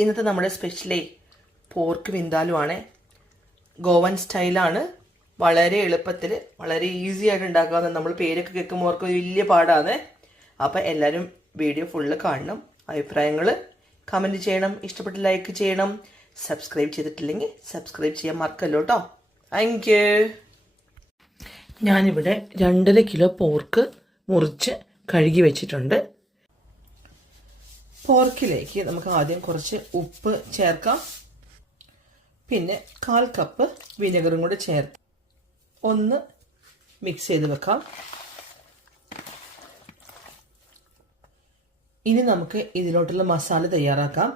ഇന്നത്തെ നമ്മുടെ സ്പെഷ്യലേ പോർക്ക് വിന്താലുമാണ് ഗോവൻ സ്റ്റൈലാണ്. വളരെ എളുപ്പത്തിൽ വളരെ ഈസി ആയിട്ട് ഉണ്ടാക്കാവുന്ന നമ്മൾ പേരൊക്കെ കേൾക്കുമ്പോൾ അവർക്ക് വലിയ പാടാണ്. അപ്പം എല്ലാവരും വീഡിയോ ഫുള്ള് കാണണം. അഭിപ്രായങ്ങൾ കമന്റ് ചെയ്യണം. ഇഷ്ടപ്പെട്ട് ലൈക്ക് ചെയ്യണം. സബ്സ്ക്രൈബ് ചെയ്തിട്ടില്ലെങ്കിൽ സബ്സ്ക്രൈബ് ചെയ്യാൻ മറക്കല്ലോ കേട്ടോ താങ്ക് യു ഞാനിവിടെ രണ്ടര കിലോ പോർക്ക് മുറിച്ച് കഴുകി വെച്ചിട്ടുണ്ട്. പോർക്കിലേക്ക് നമുക്ക് ആദ്യം കുറച്ച് ഉപ്പ് ചേർക്കാം. പിന്നെ കാൽ കപ്പ് വിനെഗറും കൂടെ ചേർത്ത് ഒന്ന് മിക്സ് ചെയ്ത് വെക്കാം. ഇനി നമുക്ക് ഇതിലോട്ടുള്ള മസാല തയ്യാറാക്കാം.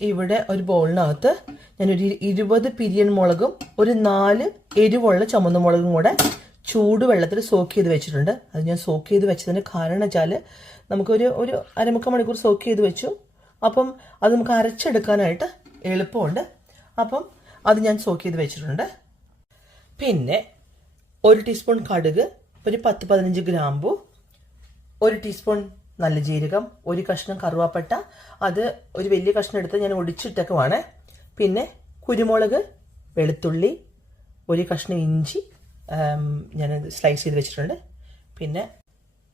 ഇവിടെ ഒരു ബൗളിനകത്ത് ഞാനൊരു ഇരുപത് പിരിയൻ മുളകും ഒരു നാല് എരിവുള്ള ചുമന്ന മുളകും കൂടെ ചൂട് വെള്ളത്തിൽ സോക്ക് ചെയ്ത് വെച്ചിട്ടുണ്ട്. അത് ഞാൻ സോക്ക് ചെയ്ത് വെച്ചതിന് കാരണം വെച്ചാൽ നമുക്കൊരു ഒരു അരമുക്ക മണിക്കൂർ സോക്ക് ചെയ്ത് വെച്ചു. അപ്പം അത് നമുക്ക് അരച്ചെടുക്കാനായിട്ട് എളുപ്പമുണ്ട്. അപ്പം അത് ഞാൻ സോക്ക് ചെയ്ത് വെച്ചിട്ടുണ്ട്. പിന്നെ ഒരു ടീസ്പൂൺ കടുക് ഒരു പത്ത് പതിനഞ്ച് ഗ്രാമ്പു ഒരു ടീസ്പൂൺ നല്ല ജീരകം ഒരു കഷ്ണം കറുവാപ്പട്ട. അത് ഒരു വലിയ കഷ്ണം എടുത്ത് ഞാൻ ഒടിച്ചിട്ടേക്കുവാണ് പിന്നെ കുരുമുളക് വെളുത്തുള്ളി ഒരു കഷ്ണം ഇഞ്ചി ഞാൻ സ്ലൈസ് ചെയ്ത് വെച്ചിട്ടുണ്ട്. പിന്നെ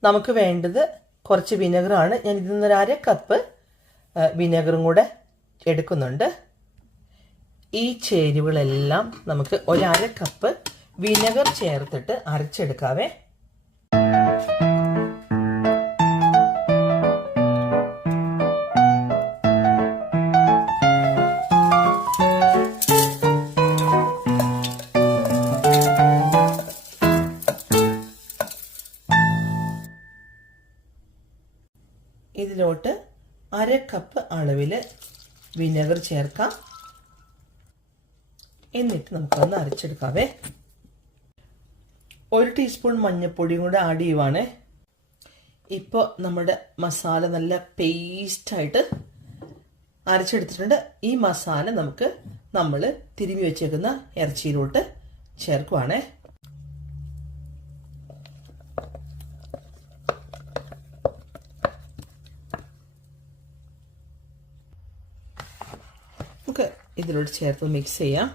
നമുക്ക് വേണ്ടത് കുറച്ച് വിനെഗറാണ് ഞാൻ ഇതിൽ നിന്നൊരു അര കപ്പ് വിനെഗറും കൂടെ എടുക്കുന്നുണ്ട്. ഈ ചേരുവകളെല്ലാം നമുക്ക് ഒരു അര കപ്പ് വിനെഗർ ചേർത്തിട്ട് അരച്ചെടുക്കാവേ. ഇതിലോട്ട് അര കപ്പ് അളവിൽ വിനെഗർ ചേർക്കാം. എന്നിട്ട് നമുക്കൊന്ന് അരച്ചെടുക്കാവേ. ഒരു ടീസ്പൂൺ മഞ്ഞൾപ്പൊടിയും കൂടെ ആഡ് ചെയ്യുവാണേ. ഇപ്പോൾ നമ്മുടെ മസാല നല്ല പേസ്റ്റായിട്ട് അരച്ചെടുത്തിട്ടുണ്ട്. ഈ മസാല നമുക്ക് നമ്മൾ തിരുമ്മി വെച്ചേക്കുന്ന ഇറച്ചിയിലോട്ട് ചേർക്കുവാണേ. നമുക്ക് ഇതിലോട്ട് ചേർത്ത് മിക്സ് ചെയ്യാം.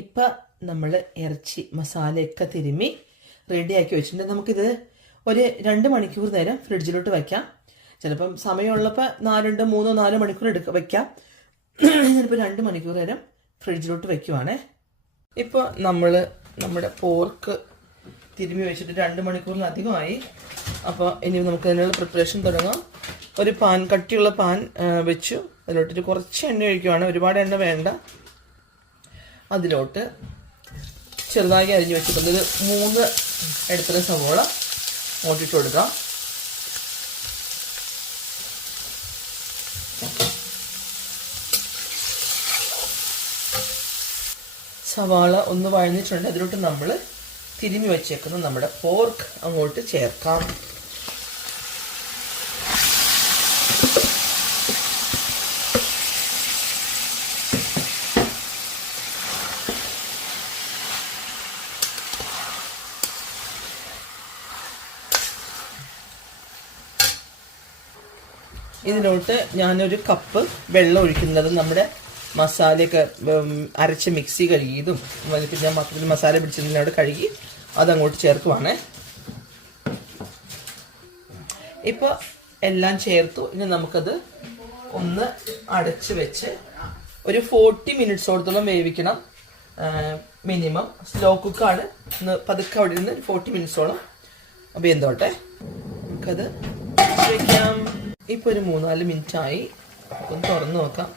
ഇപ്പം നമ്മൾ ഇറച്ചി മസാലയൊക്കെ തിരുമ്മി റെഡിയാക്കി വെച്ചിട്ടുണ്ട്. നമുക്കിത് ഒരു രണ്ട് മണിക്കൂർ നേരം ഫ്രിഡ്ജിലോട്ട് വയ്ക്കാം ചിലപ്പം സമയമുള്ളപ്പോൾ നാലുണ്ടോ മൂന്നോ നാലോ മണിക്കൂർ എടുക്ക വയ്ക്കാം ചിലപ്പോൾ രണ്ട് മണിക്കൂർ നേരം ഫ്രിഡ്ജിലോട്ട് വയ്ക്കുവാണേ ഇപ്പോൾ നമ്മൾ നമ്മുടെ പോർക്ക് തിരുമ്മി വെച്ചിട്ട് രണ്ട് മണിക്കൂറിലധികമായി. അപ്പോൾ ഇനി നമുക്ക് അതിനുള്ള പ്രിപ്പറേഷൻ തുടങ്ങാം. ഒരു പാൻ കട്ടിയുള്ള പാൻ വെച്ചു. അതിലോട്ടിട്ട് കുറച്ച് എണ്ണ ഒഴിക്കുവാണ്. ഒരുപാട് എണ്ണ വേണ്ട. അതിലോട്ട് ചെറുതായി അരിഞ്ഞു വെച്ചിട്ടുണ്ട്. ഒരു മൂന്ന് എടുത്തുള്ള സവോള ഓട്ടിട്ട് കൊടുക്കാം. സവാള ഒന്ന് വഴഞ്ഞിട്ടുണ്ട് അതിലോട്ട് നമ്മൾ തിരിഞ്ഞു വെച്ചേക്കുന്ന നമ്മുടെ പോർക്ക് അങ്ങോട്ട് ചേർക്കാം. ഇതിലോട്ട് ഞാനൊരു കപ്പ് വെള്ളം ഒഴിക്കുന്നത് നമ്മുടെ മസാലയൊക്കെ അരച്ച് മിക്സി കഴുകിയതും ഞാൻ മൊത്തത്തിൽ മസാല പിടിച്ചതിനോട് കഴുകി അതങ്ങോട്ട് ചേർക്കുവാണ്. ഇപ്പോൾ എല്ലാം ചേർത്തു. ഇനി നമുക്കത് ഒന്ന് അടച്ച് വെച്ച് ഒരു ഫോർട്ടി മിനിറ്റ്സോടത്തോളം വേവിക്കണം. മിനിമം സ്ലോ കുക്കാണ് ഒന്ന് പതുക്കെ അവിടെ നിന്ന് ഫോർട്ടി മിനിറ്റ്സോളം വെന്തോട്ടെ. നമുക്കത് വെക്കാം. ഇപ്പോൾ ഒരു മൂന്നാൽ മിനിറ്റ് ആയി. ഒന്ന് തുറന്ന് നോക്കാം.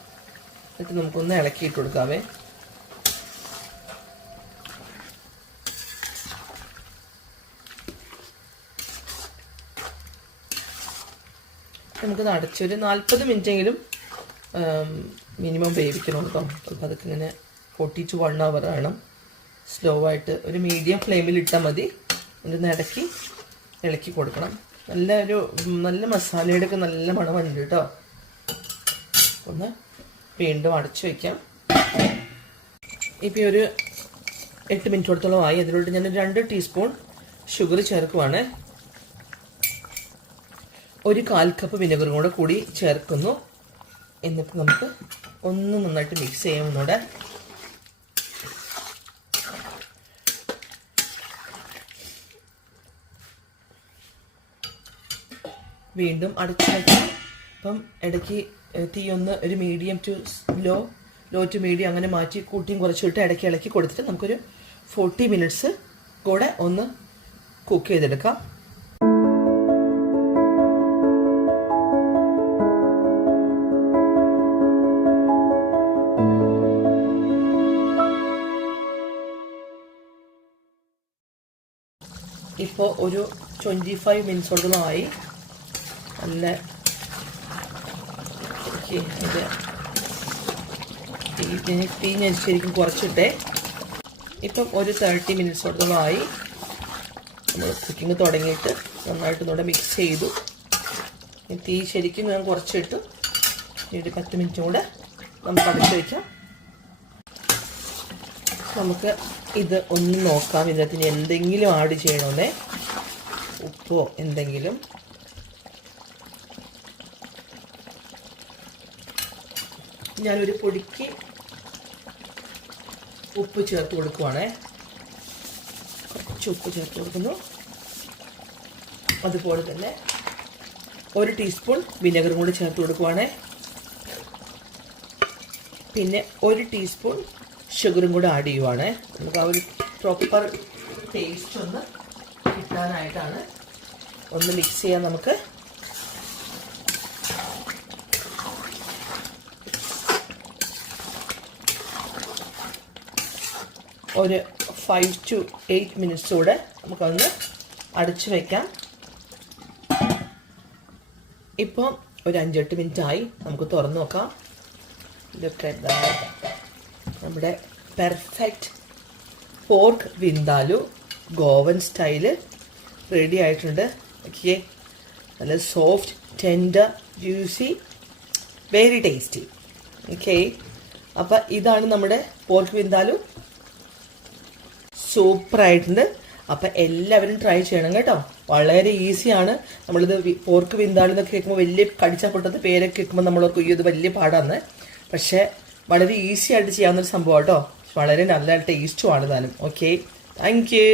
എന്നിട്ട് നമുക്കൊന്ന് ഇളക്കിയിട്ട് കൊടുക്കാവേ. നമുക്ക് അടച്ചൊരു നാൽപ്പത് മിനിറ്റെങ്കിലും മിനിമം വേവിക്കണം കേട്ടോ. അപ്പോൾ അതൊക്കെ ഇങ്ങനെ ഫോർട്ടി ടു വൺ അവർ വേണം സ്ലോ ആയിട്ട് ഒരു മീഡിയം ഫ്ലെയിമിൽ ഇട്ടാൽ മതി. എന്നിട്ട് ഇടക്കി ഇളക്കി കൊടുക്കണം. നല്ല ഒരു നല്ല മസാലയുടെ ഒക്കെ നല്ല മണമുണ്ട് കേട്ടോ. ഒന്ന് വീണ്ടും അടച്ചു വയ്ക്കാം ഇപ്പം ഒരു എട്ട് മിനിറ്റോടത്തോളം ആയി. അതിലോട്ട് ഞാൻ രണ്ട് ടീസ്പൂൺ ഷുഗർ ചേർക്കുവാണ്. ഒരു കാൽ കപ്പ് വിനെഗറും കൂടെ കൂടി ചേർക്കുന്നു. എന്നിട്ട് നമുക്ക് ഒന്ന് നന്നായിട്ട് മിക്സ് ചെയ്യാം ഒന്നുകൂടെ വീണ്ടും അടച്ചു വയ്ക്കാം അപ്പം ഇടയ്ക്ക് തീ ഒന്ന് ഒരു medium to low low to medium അങ്ങനെ മാറ്റി കൂട്ടിയും കുറച്ചിട്ട് ഇടയ്ക്ക് ഇളക്കി കൊടുത്തിട്ട് നമുക്കൊരു ഫോർട്ടി മിനിറ്റ്സ് കൂടെ ഒന്ന് കുക്ക് ചെയ്തെടുക്കാം. ഇപ്പോൾ ഒരു ട്വന്റി ഫൈവ് മിനിറ്റ്സോളമായി നല്ല തീ ഞാൻ- ശരിക്കും കുറച്ചിട്ടേ. ഇപ്പം ഒരു തേർട്ടി മിനിറ്റ്സോളമായി നമ്മൾ കുക്കിംഗ് തുടങ്ങിയിട്ട് നന്നായിട്ട് ഇതോടെ മിക്സ് ചെയ്തു. തീ ശരിക്കും ഞാൻ കുറച്ചിട്ടു. ഒരു പത്ത് മിനിറ്റും കൂടെ നമുക്ക് അടച്ചു വയ്ക്കാം നമുക്ക് ഇത് ഒന്ന് നോക്കാം. ഇതിനകത്തിന് എന്തെങ്കിലും ആഡ് ചെയ്യണമെന്നേ ഉപ്പോ എന്തെങ്കിലും? ഞാനൊരു പൊടിക്ക് ഉപ്പ് ചേർത്ത് കൊടുക്കുവാണേ. കുറച്ച് ഉപ്പ് ചേർത്ത് കൊടുക്കുന്നു. അതുപോലെ തന്നെ ഒരു ടീസ്പൂൺ വിനെഗറും കൂടി ചേർത്ത് കൊടുക്കുവാണേ. പിന്നെ ഒരു ടീസ്പൂൺ ഷുഗറും കൂടെ ആഡ് ചെയ്യുവാണ്. നമുക്ക് ആ ഒരു പ്രോപ്പർ ടേസ്റ്റ് ഒന്ന് കിട്ടാനായിട്ടാണ്. ഒന്ന് മിക്സ് ചെയ്യാൻ നമുക്ക് ഒരു ഫൈവ് ടു എയ്റ്റ് മിനിറ്റ്സ് കൂടെ നമുക്കൊന്ന് അടച്ചു വയ്ക്കാം ഇപ്പോൾ ഒരു അഞ്ചെട്ട് മിനിറ്റ് ആയി. നമുക്ക് തുറന്നു നോക്കാം. ഇതൊക്കെ നമ്മുടെ perfect pork vindaloo Goan style ready ആയിട്ടുണ്ട്. ഓക്കെ നല്ല soft tender juicy very tasty okay അപ്പം ഇതാണ് നമ്മുടെ പോർക്ക് വിന്താലു. സൂപ്പർ ആയിട്ടുണ്ട് അപ്പം എല്ലാവരും ട്രൈ ചെയ്യണം കേട്ടോ. വളരെ ഈസിയാണ് നമ്മളിത് പോർക്ക് വിന്താളെന്നൊക്കെ കേൾക്കുമ്പോൾ വലിയ കടിച്ചാൽ പൊട്ടത്തെ പേരൊക്കെ കേൾക്കുമ്പോൾ നമ്മൾ ഈ ഇത് വലിയ പാടാണ് പക്ഷേ വളരെ ഈസി ആയിട്ട് ചെയ്യാവുന്നൊരു സംഭവം കേട്ടോ. വളരെ നല്ല ടേസ്റ്റുമാണ് താനും ഓക്കെ താങ്ക് യു